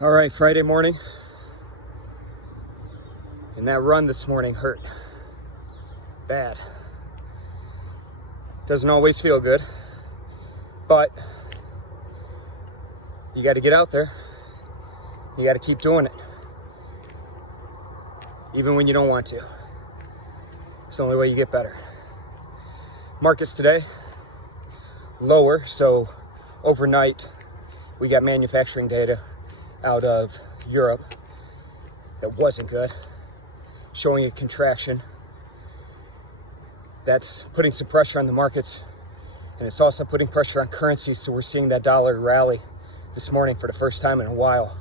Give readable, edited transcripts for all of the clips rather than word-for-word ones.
All right, Friday morning, and that run this morning hurt bad. Doesn't always feel good, but you got to get out there. You got to keep doing it, even when you don't want to. It's the only way you get better. Markets today, lower, so overnight we got manufacturing data out of Europe that wasn't good, showing a contraction. That's putting some pressure on the markets, and it's also putting pressure on currencies, so we're seeing that dollar rally this morning for the first time in a while.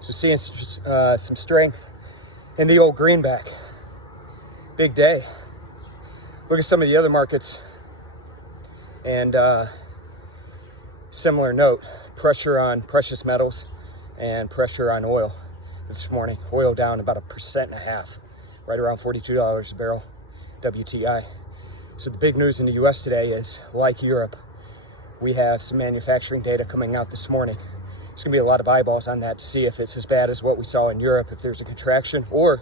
So seeing some strength in the old greenback. Big day. Look at some of the other markets, and similar note, pressure on precious metals and pressure on oil this morning. Oil down about 1.5%, right around $42 a barrel WTI. So the big news in the US today is, like Europe, we have some manufacturing data coming out this morning. There's going to be a lot of eyeballs on that to see if it's as bad as what we saw in Europe, if there's a contraction, or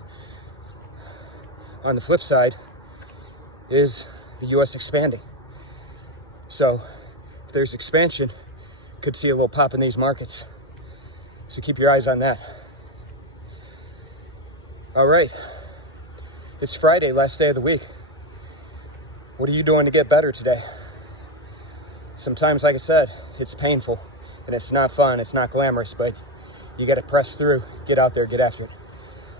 on the flip side, is the US expanding? So if there's expansion, could see a little pop in these markets. So keep your eyes on that. All right, it's Friday, last day of the week. What are you doing to get better today? Sometimes, like I said, it's painful and it's not fun, it's not glamorous, but you got to press through, get out there, get after it.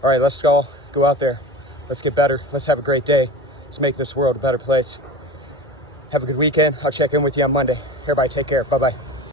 All right, let's go out there. Let's get better. Let's have a great day. Let's make this world a better place. Have a good weekend. I'll check in with you on Monday. Everybody take care. Bye-bye.